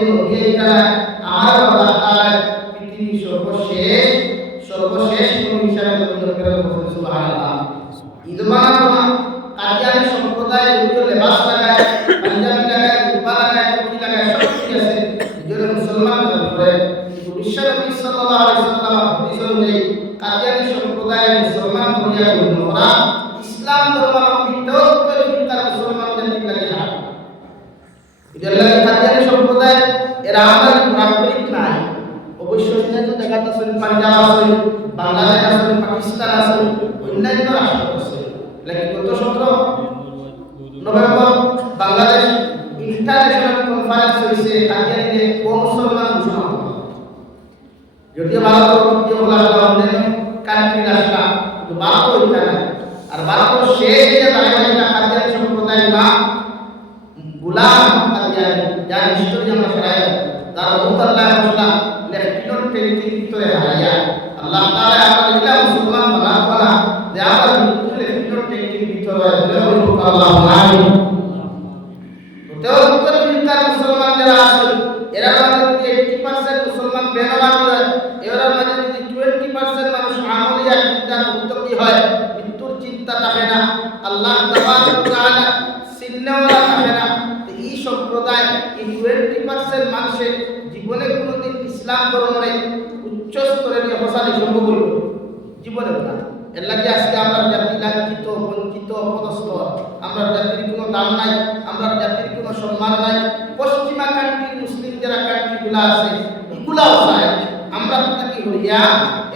কোনো অভিযান আমার আল্লাহ তাআলা পৃথিবীর সর্বশেষ কোন হিসাবে গণ্য করে বলেন সুবহানাল্লাহ। ইদমানা কাদিয়ানি সম্প্রদায় যদিও লেবাস লাগায়, পাঞ্জাবি লাগায়, জুব্বা লাগায়, টুপি লাগায়, সব ঠিক আছে, নিজের মুসলমান দাবি করে, কিন্তু বিশ্বনবী সাল্লাল্লাহু আলাইহি ওয়াসাল্লাম হাদিস অনুযায়ী কাদিয়ানি সম্প্রদায়ের মুসলমান বলিয়া গণ্য করা ইসলাম ধর্মাবলম্বী তার মুসলমানদের ঠিক লাগে না। ইদাল্লাহ কাদিয়ানি সম্প্রদায় এরা আমাদের পারস্পরিক নাই। অবশ্যই যেহেতু দেখা যাচ্ছে পাঞ্জাব আছে, বাংলাদেশ আছে, পাকিস্তান আছে, অন্যান্য রাষ্ট্র আছে। লাগে গত 17 নভেম্বর বাংলাদেশ ইন্টারন্যাশনাল কনফারেন্স হয়েছে, কাদিয়ানিদের মুসলমান ঘোষণা করা। যদিও ভারত তৃতীয় বলা হলো অন্যান্য কান্ট্রি রাষ্ট্র, কিন্তু ভারত ওইটা না। আর ভারত শেষ যে দাঁড়াইটা কাদিয়ানি সম্প্রদায়ের নাম গোলাম কাদিয়ানি, যার হিস্টোরি আমরা পড়াই, তার মুতাল্লাহ মুসলাম লেফটেন্যান্ট ট্যাঙ্কির ভিতরে হারাইয়া আল্লাহ তাআলা আমাদের ইলা মুসলমান বানাবো না, যে আমরা লেফটেন্যান্ট ট্যাঙ্কির ভিতরে আল্লাহ আমিন। তো উত্তর ফিলিস্তিনের মুসলমান যারা আছে এরা মধ্যে 80% মুসলমান বেনামাজি হয়, এরা মধ্যে 20% মানুষ আমলিয়া চিন্তার মুক্তি হয়, মৃত্যুর চিন্তা থাকে না, আল্লাহ তাআলা সিন্নাওয়ালা থাকে না। এই সম্প্রদায় এই 20% মানুষের জীবনে কোনোদিন ইসলাম ধর্মের উচ্চ স্তরে নিয়ে পৌঁছানো সম্ভব হইল জীবনে না। এর লাগে আজকে আমরা জাতি লাঞ্ছিত, বঞ্চিত, অপদস্থ, আমরা জাতির কোনো দাম নাই, আমরা জাতির কোনো সম্মান নাই। পশ্চিমা কান্ট্রির মুসলিম যারা কান্ট্রিগুলো আছে এগুলাও চায় আমরা কি হইয়া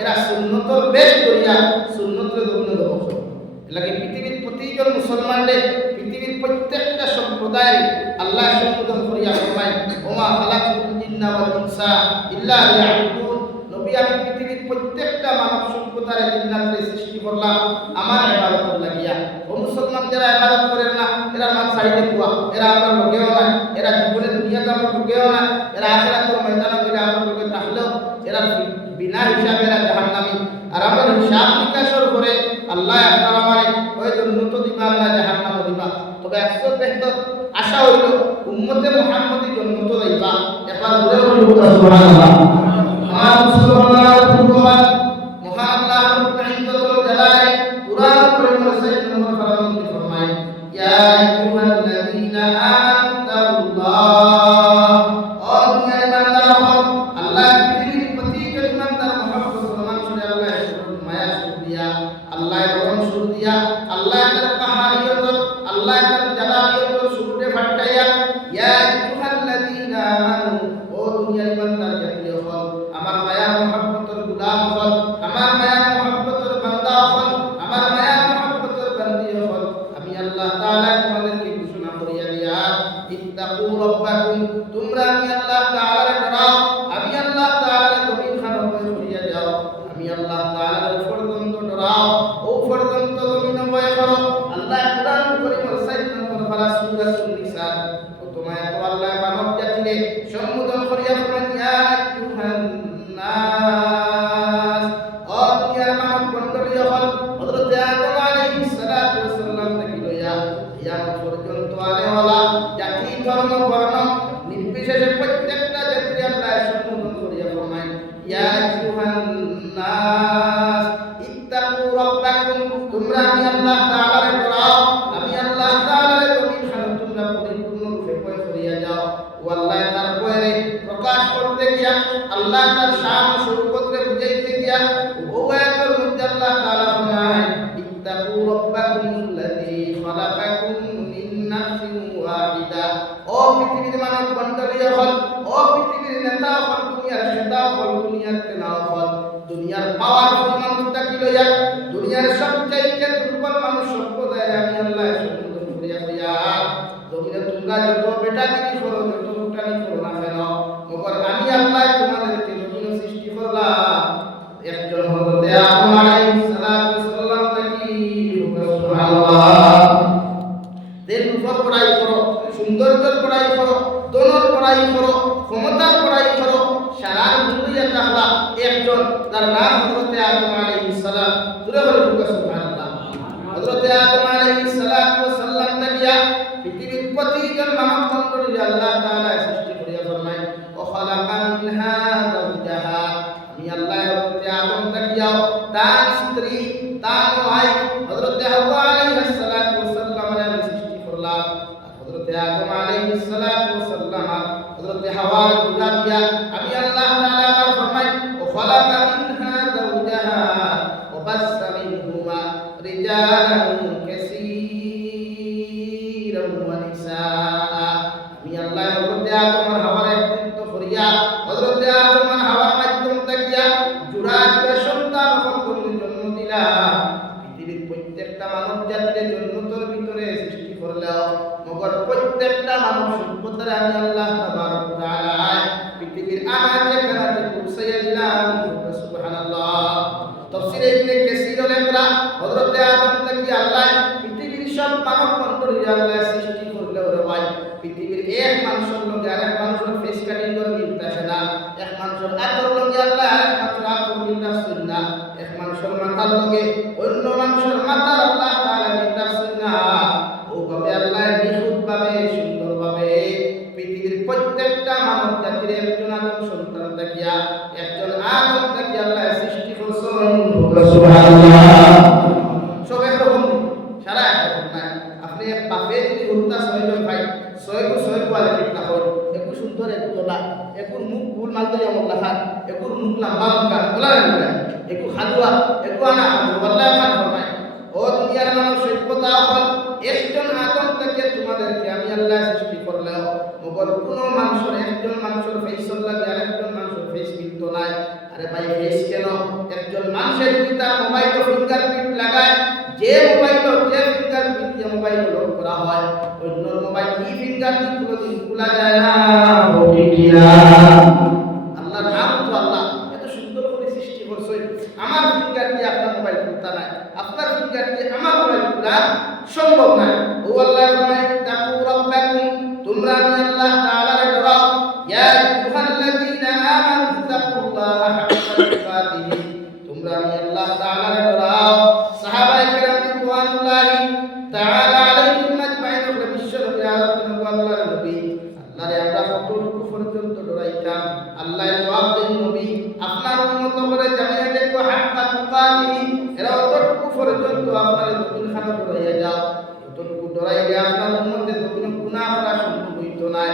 এরা সুন্নতর বেশ করিয়া সুন্নতের দৌড় দেব। এর লাগে পৃথিবীর প্রতিজন মুসলমানদের, পৃথিবীর প্রত্যেকটা সম্প্রদায় আল্লাহ সম্বোধন করিয়া ফরমায়, ওমা খালাকতুল জিন্না ওয়াল ইনসা ইল্লা লিয়াবুদুন। নবী, আমি পৃথিবীর প্রত্যেকটা মানব সম্প্রদায়ের জিন্নাতকে সৃষ্টি করলাম আমার ইবাদত লাগিয়া। ও মুসলমান যারা ইবাদত করেন না, এরা নাম সাইডে কুয়া, এরা আমরা লোকেও না, এরা জীবনে দুনিয়াতে আমরা লোকেও না, এরা আখিরাতের ময়দানে গেলে আমরা লোকে থাকলেও এরা বিনা হিসাবে এরা জাহান্নামী। আর আমরা হিসাব নিকাশের করে আল্লাহ আপনার আমারে ওই জন্নত দিবা, আল্লাহ জাহান্নাম দিবা। তবে 100 বেহতর আশা হইল উম্মতে মুহাম্মদী জন্নত দিবা। একবার বলে সুবহানাল্লাহ। আমার মুসলমানরা ভগবান মহান আল্লাহ রাব্বুল ইজ্জতুল জালালে কুরআন কারীমের 6 নম্বর পারার মধ্যে ফরমায়, ইয়া আইয়ুহাল্লাযীনা আমানুল্লাহ, ও দুনিয়ার বান্দারা, আল্লাহ পৃথিবীর প্রতিজন বান্দার মহব্বত প্রমাণ করে আল্লাহ মায়া শুরু দিয়া, আল্লাহ রহম শুরু দিয়া, আল্লাহ তার কাহারিয়ত, আল্লাহ তার জালালিয়ত শুরুতে ফাটাইয়া, ইয়া আইয়ুহাল্লাযীনা আমানু, ও দুনিয়ার বান্দার জাতীয় হল, আমার মায়া মহব্বতের গোলাম হল, আমার মায়া মহব্বতের বান্দা হল, আমার মায়া মহব্বতের বান্দি হল। আমি আল্লাহ তাআলা তোমাদেরকে ঘোষণা করিয়া দিয়া, ইত্তাকু রাব্বাকুম, তোমরা আমি আল্লাহ তাআলার ডরাও, আমি আল্লাহ তাআলার গভীর খানা ভয় করিয়া যাও, আমি আল্লাহ তাআলার ফরজন্ত ডরাও, ও ফরজন্ত জমিন ভয় করো। আল্লাহ কুরআন কারীমের 7 নম্বর পারা সূরাতুন নিসা, ও তোমায় তো আল্লাহ মানব জাতিকে সম্বোধন করিয়া বলেন, ইয়া আইয়ুহান নাস, ও দুনিয়ার মানব মণ্ডলী হল, হযরত আদম আলাইহিস সালাতু ওয়াস সালাম থেকে লইয়া কিয়ামত পর্যন্ত আনেওয়ালা জাতি, ধর্ম, বর্ণ নির্বিশেষে প্রত্যেকটা জাতিকে আল্লাহ সম্বোধন করিয়া ফরমায়, ইয়া আইয়ুহান নাস ইত্তাকু রাব্বাকুম, তোমরা আমি আল্লাহ তাআলার ডরাও, আমি আল্লাহ তাআলার গভীর খানা তোমরা পরিপূর্ণরূপে ভয় করিয়া যাও। ও আল্লাহ তার ভয়ে প্রকাশ করতে গিয়া, আল্লাহ তার শান ও শৌকতকে বুঝাইতে গিয়া ও আয়াতের মধ্যে আল্লাহ তাআলা ফরমায়, ইত্তাকু রাব্বাকুমুল্লাযী খালাকাকুম মিন নাফসিন ওয়াহিদা, ও পৃথিবীর মানব মণ্ডলী হল, ও পৃথিবীর নেতা হল, দুনিয়ার নেতা হল, দুনিয়ার তেনা হল, দুনিয়ার পাওয়ারফুল মানুষটা কি লইয়া দুনিয়ার সবচাইতে দুর্বল মানুষ সম্প্রদায় আমি আল্লাহ সম্বোধন করিয়া করিয়া, জমিনে তোমরা যত বেটাগিরি করো, যত লুটানি করো না কেন, মগর আমি আল্লাহ তোমাদেরকে জমিনে সৃষ্টি করলাম একজন হযরত আদম আলাইহিস সালাতু ওয়াস সালাম থেকে। সুবহানাল্লাহ। দেন উপর পড়াই করো, সৌন্দর্যের পড়াই করো, দনর পড়াই করো, ক্ষমতার পড়াই করো, সারা দুনিয়া তাহলা একজন, তার নাম হযরত আদম আলাইহিস সালাম। জোরে বলে সুবহানাল্লাহ। হযরত আদম আলাইহিস সালাতু ওয়াস সালাম থেকে পৃথিবীর প্রতিজন মানব মণ্ডলী আল্লাহ তাআলা সৃষ্টি করিয়া ফরমায়, আলাইহিস সালাতু ওয়াস সালাম হযরত হাওয়ার জুড়া দিয়া আমি আল্লাহ তাআলা আবার ফরমাই ও খালাকা মিনহা যাওজাহা ওয়া বাসসা মিনহুমা রিজালান কাসীরান ওয়া নিসাআ। আমি আল্লাহ হযরত আদম আর হাওয়ার একত্রিত করিয়া হযরত আদম আর হাওয়ার মাধ্যম থাকিয়া জুড়া জুড়া সন্তান সকলের জন্ম দিলাম। পৃথিবীর প্রত্যেকটা মানব জাতির জন্মতর ভিতরে সৃষ্টি করলেও মগর প্রত্যেকটা মানব সভ্যতার আমি আল্লাহ তাবারক ওয়া তাআলা পৃথিবীর আনাচে কানাচে পৌঁছাইয়া দিলাম। সুবহানাল্লাহ। তাফসীরে ইবনে কাসীর লেখরা হযরত আদম থেকে আল্লাহ পৃথিবীর সব মানব মণ্ডলী আল্লাহ সৃষ্টি করলেও রে ভাই পৃথিবীর এক মানুষের লগে আরেক মানুষের ফেস কাটিং করে মিলতাছে না, এক মানুষের আতর লগে আল্লাহ আরেক মানুষের আতর মিলতাছে না, এক মানুষের মাথার লগে অন্য মানুষের মাথার আল্লাহ তাআলা মিলতাছে না। ওভাবে আল্লাহ নিখুঁতভাবে সুন্দরভাবে পৃথিবীর প্রত্যেকটা মানব জাতির একজন আদম সন্তান থাকিয়া একজন আদম থাকিয়া আল্লাহ সৃষ্টি করছেন। সুবহানাল্লাহ। সব একরকম সারা একরকম না। আপনি এক বাপে যদি হত্যা 6 জন ভাই 6 কোয়ালিটি না হয়, একটু সুন্দর একটু তোলা, একটু মুখ ভুল মালতে যেমন লাখান, একটু মুখ লম্বা লম্বা বলা না, একটু খাদুয়া একটু আনা খাদু বললে খান ফরমায় ও দুনিয়ার মানব সভ্যতা হল একজন আদম থেকে তোমাদেরকে আমি আল্লাহ সৃষ্টি করলেও মগর কোন মানুষের একজন মানুষের ফেস লাগে আর একজন মানুষের ফেস কিন্তু নাই। আরে ভাই ফেস কেন? একজন মানুষের যদি তার মোবাইলে ফিঙ্গারপ্রিন্ট লাগায়, যে মোবাইল যে ফিঙ্গারপ্রিন্ট দিয়ে মোবাইল লক করা হয় অন্য মোবাইল ই ফিঙ্গারপ্রিন্ট কোনোদিন খোলা যায় না। আল্লাহর নাম তো আল্লাহ এত সুন্দর করে সৃষ্টি করছে, আমার ফিঙ্গার দিয়ে আপনার মোবাইল খুলতা নাই, আপনার ফিঙ্গার দিয়ে আমার মোবাইল খোলা সম্ভব না। ও আল্লাহ ফরমায় তাকু রাব্বাকুম, তোমরা আমি আল্লাহ তাআলার ডরাও। ইয়া আইয়ুহাল্লাযীনা আমানু তাকুল্লাহা হাক্কা তুকাতিহি, তোমরা আমি আল্লাহ তাআলার ডরাও। সাহাবায়ে কেরাম রিদওয়ানুল্লাহি তাআলা আলাইহিম আজমাইন বিশ্বনবী আল্লাহর নবী আল্লাহরে আমরা কতটুকু পর্যন্ত ডরাইতাম? আল্লাহ জবাব দেন নবী আপনার উম্মত করে জানিয়ে দেখো হাক্কা তুকাতিহি, এরা কতটুকু পর্যন্ত আপনার জমিন খানা ডরাইয়া যাও, যতটুকু ডরাইলে আপনার উম্মতের কোনো গুনাহ করা সম্ভব হইত না,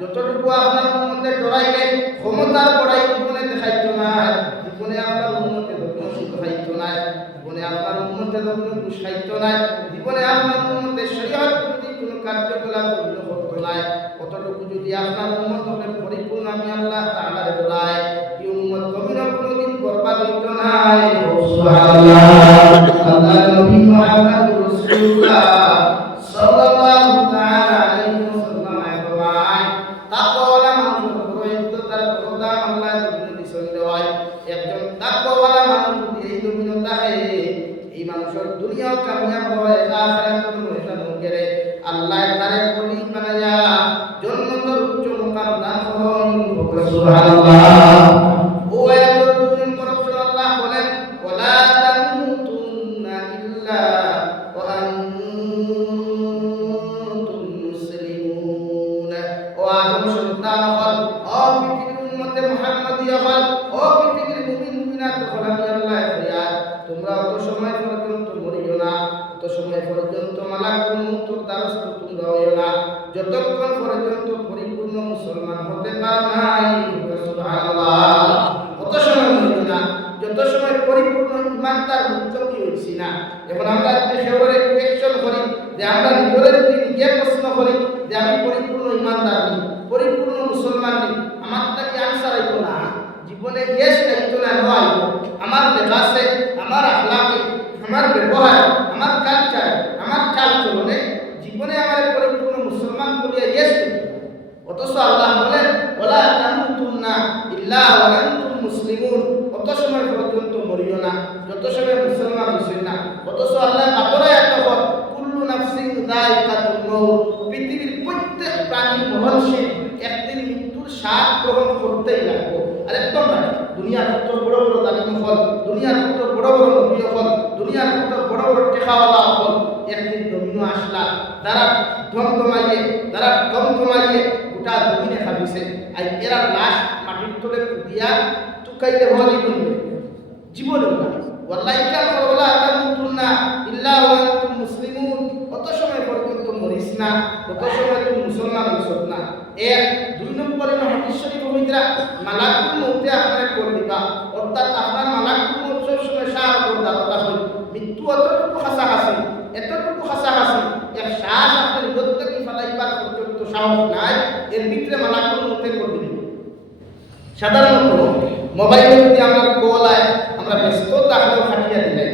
যতটুকু আপনার উম্মতের ডরাইলে ক্ষমতার বড়াই জীবনে দেখাইতো না, জীবনে আপনার উম্মতের কোনো সুখ খাইতো না, জীবনে আপনার উম্মতের কোনো ঘুষ খাইতো না, জীবনে আপনার উম্মতের শরীয়ত বিরোধী কোনো কার্যকলাপ করতো না। কতটুকু যদি আপনার উম্মত হবে পরিপূর্ণ আমি আল্লাহ তাআলার ডরাই, এই উম্মত কখনো কোনোদিন বরবাদ হইত না। সুবহানাল্লাহ। আল্লাহর নবী মুহাম্মদ রাসূলুল্লাহ সাল্লাল্লাহু তাআলা আলাইহি ওয়াসাল্লাম ফরমায় তাকওয়ালা মানুষের বড় ইজ্জত আর বড় দাম আল্লাহ নবী দিছেন দেওয়ায়। একজন তাকওয়ালা মানুষ যদি এই জমিনে থাকে এই মানুষের দুনিয়াও কামিয়াব হয়, আখিরাতেও মহিষান গেরে আল্লাহ তারে বলি বানায়া জান্নাতের উচ্চ মুকাম দান করুন। সুবহানাল্লাহ। ও আয়াতের দুজন পরস্পর আল্লাহ বলেন ওয়ালা তামুতুন্না ইল্লা ওয়া আনতুম মুসলিমুন। ও আদম সন্তান হল, ও পৃথিবীর উম্মতে মুহাম্মাদিয়া হল, ও পৃথিবীর মুমিন মুমিনাত হল, আমি আল্লাহ ফরিয়াদ তোমরা অত সময় পর্যন্ত মরিও না, অত সময় পর্যন্ত মালাকুল মউতের দ্বারস্থ তোমরা হইও না যতক্ষণ পর্যন্ত পরিপূর্ণ মুসলমান হতে পারো নাই। সুবহানাল্লাহ। অত সময় মরিও না যত সময় পরিপূর্ণ ইমানদার মুত্তাকি হইছি না। এখন আমরা যদি সেওরে কোয়েশ্চন করি যে আমরা নিজের যদি নিজে প্রশ্ন করি যে আমি পরিপূর্ণ ইমানদার নি, পরিপূর্ণ মুসলমান নি, আমারটা কি আনসার আইব না? জীবনে ইয়েস আইতো না নয়, আমার লেবাসে, আমার আখলাকে, আমার ব্যবহার, আমার কালচার, আমার চালচলনে জীবনে আমার পরিপূর্ণ মুসলমান বলিয়া ইয়েস। অথচ আল্লাহ বলেন ওয়ালা তামুতুন্না ইল্লা ওয়া আনতুম মুসলিমুন, অত সময় পর্যন্ত মরিও না যত সময় মুসলমান হইছেন না। অথচ আল্লাহ বাতরায় একটা কথা কুল্লু নাফসিন যায়কাতুল মাউত, পৃথিবীর প্রত্যেক প্রাণী মরণশীল, একদিন মৃত্যুর স্বাদ গ্রহণ করতেই লাগবে। আর একদম না দুনিয়ার উত্তর বড় বড় দালিম হল, দুনিয়ার উত্তর বড় বড় নবী হল, দুনিয়ার উত্তর বড় বড় টেকাওয়ালা হল, একদিন জমিনও আসলা তারা ধমধমাইয়ে, তারা দমধমাইয়ে গোটা জমিনে খাবিছে। আর এরা লাশ মাটির তলে পুঁতিয়া টুকাইতে হওয়ারই বলবে জীবনে না ওয়াল্লাইকা ওয়ালা তামুতুন্না ইল্লা ওয়া আনতুম মুসলিমুন, অত সময় পর্যন্ত মরিস না, তত সময় তুমি মুসলমান হইছ এর 2 নম্বরে হাদিস শরীফ হইতরা মালাকুল মউতে আপনারে কল দিবা অর্থাৎ আপনার মালাকুল মউত সময় সার করদা কথা হই মৃত্যু এতটুকু হাসা এক শ্বাস আপনার গদ্দে কি ফলাইবার পর্যন্ত সাহস নাই এর ভিতরে মালাকুল মউতে কল দিবেন সাধারণত মোবাইলে যদি আমার কল আয় আমরা ব্যস্ত থাকলেও ফাটিয়া দিলাই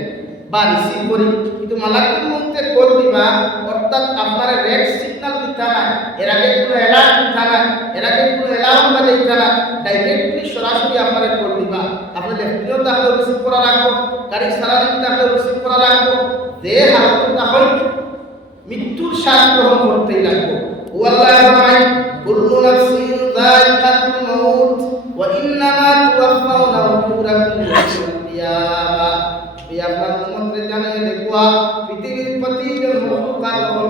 বা রিসিভ করি কিন্তু মালাকুল মউতে কল দিবা অর্থাৎ আপনার রেড সিগন্যাল দিতা না এর আগে কোনো অ্যালার্ট দিতা না এর আগে কোনো অ্যালার্ম বাজাইতা না ডাইরেক্টলি সরাসরি আপনারে কল দিবা আপনি লেফটিও তাহলে রিসিভ করা লাগবে গাড়ি সারাদিন তাহলে রিসিভ করা লাগবে যে হালত তাহলে মৃত্যুর স্বাদ গ্রহণ করতেই লাগবে ওয়াল্লাহ ফরমায় কুল্লু নাফসিন যায়িকাতুল মাউত ওয়া ইন্নামা তুওয়াফাউনা উজুরাকুম ইয়াওমাল কিয়ামা এই আপনার উম্মতরে জানিয়ে দেখবা পৃথিবীর প্রতিজন মখলুকাত হল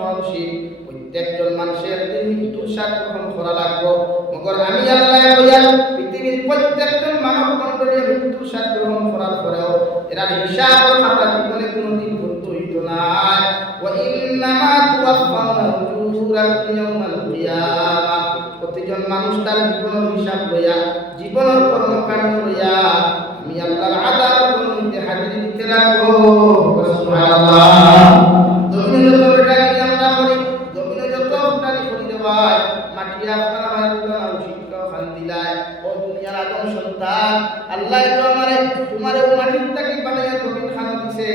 মানুষী প্রত্যেকজন মানুষের একদিন মৃত্যুর স্বাদ গ্রহণ করা লাগবে মগর আমি আল্লাহ কইয়া পৃথিবীর প্রত্যেকজন মানব মণ্ডলী মৃত্যুর স্বাদ গ্রহণ করার পরেও এরা হিসাব খাতা জীবনে কোনোদিন ভুলতে হইতো না ওয়া ইন্নামা তুওয়াফাউনা উজুরাকুম ইয়াওমাল কিয়ামা প্রতিজন মানুষ তার জীবনের হিসাব লইয়া জীবনের কর্মকাণ্ড লইয়া আমি আল্লাহর আদালতের মধ্যে হাজির দিতে লাগবো সুবহানাল্লাহ জমিনে যত বেটাকি আমরা করি জমিনে যত বেটাকি করি দেওয়ায় মাটি আপনারা মাইগুলা শিক্ষা খান দিলায় ও দুনিয়ার আদম সন্তান আল্লাহ তো আমারে তোমারে ও মাটির থেকে বানাইয়া জমিন খানা দিছে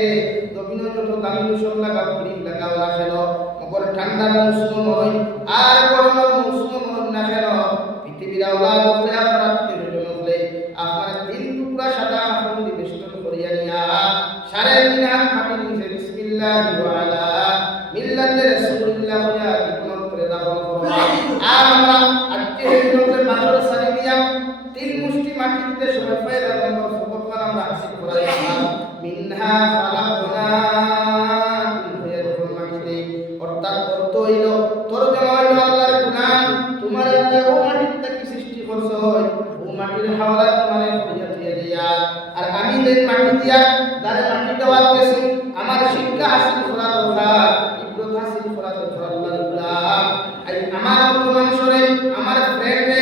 জমিনে যত দামি দূষণ লাগাও ক্রিম লাগাও না কেন মগর ঠান্ডার মৌসুম নয় আর গরমের মৌসুম না কেন পৃথিবীর আওলাদ হলে আপনার আত্মীয় হলে আপনার 3 টুকরা সাদা কাপড় দিয়ে বেষ্টন করিয়া নিয়া 3.5 হাত মাটির নিচে বিসমিল্লাহ ওয়া আলা মিল্লাতে রাসূলুল্লাহ ইয়া জীবন করে দাফন করো আর আমরা আজকে এই জন্য বাসর সারি দিয়া 3 মুষ্টি মাটি দিতে সবাই ফায়দা করব সুবহান আমরা হাসিল করাইলাম মিনহা ফালাকনাকুম হয়ে যখন মাটিতে অর্থাৎ অর্থ হইল তরজমা হইল আল্লাহর গুনাহ তোমার আল্লাহ ও মাটির থেকে সৃষ্টি করছো ও মাটির হাওলা তোমারে হইয়া দিয়া আর আমি যে মাটি দিয়া যারে মাটি দেওয়া গেছে আমার শিক্ষা হাসিল করা দরকার ইব্রত হাসিল করা দরকার আল্লাহর গুলাম আমার মত মানুষরে আমার ফ্রেন্ডে